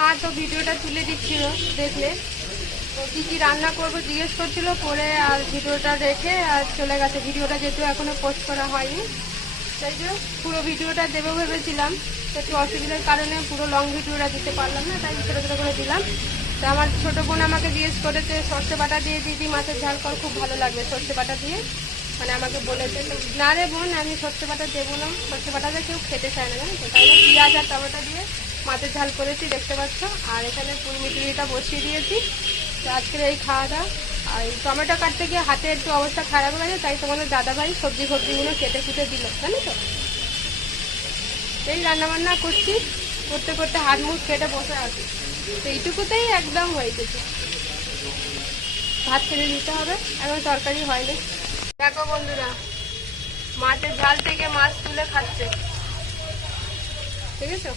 মা তো ভিডিওটা তুলে দিচ্ছিল, দেখলে তো কী কী রান্না করবো জিজ্ঞেস করছিল, করে আর ভিডিওটা রেখে আর চলে গেছে। ভিডিওটা যেহেতু এখনও পোস্ট করা হয়নি, তাই যে পুরো ভিডিওটা দেবো ভেবেছিলাম, একটু অসুবিধার কারণে পুরো লং ভিডিওটা দিতে পারলাম না, তাই ছোটো ছোটো করে দিলাম। তো আমার ছোটো বোন আমাকে জিজ্ঞেস করেছে সর্ষে বাটা দিয়ে দিদি মাছের ঝাল কর, খুব ভালো লাগবে সর্ষে বাটা দিয়ে, মানে আমাকে বলেছে। তো না রে বোন, আমি সর্ষে বাটা দেবো না, সর্ষে বাটাটা কেউ খেতে চায় না, জানো তো। তাই পেঁয়াজ আর টমেটো দিয়ে মাছের ঝাল করেছি, দেখতে পাচ্ছ। আর এখানে পুরমিটুরিটা বসিয়ে দিয়েছি। তো আজকের এই খাওয়া দাওয়া। আর এই টমেটো কাটতে গিয়ে হাতে একটু অবস্থা খারাপ হয়ে গেছে, তাই তোমাদের দাদাভাই সবজিগুলো কেটে কুটে দিল, জানো তো। এই রান্নাবান্না করছি, করতে করতে হাত মুখ কেটে বসে আছি। তো এইটুকুতেই একদম হয়ে গেছে। ভাত ফেলে দিতে হবে, এখন তরকারি হয়নি। দেখো বন্ধুরা, মাছের ঝাল থেকে মাছ তুলে খাচ্ছে, ঠিক আছে।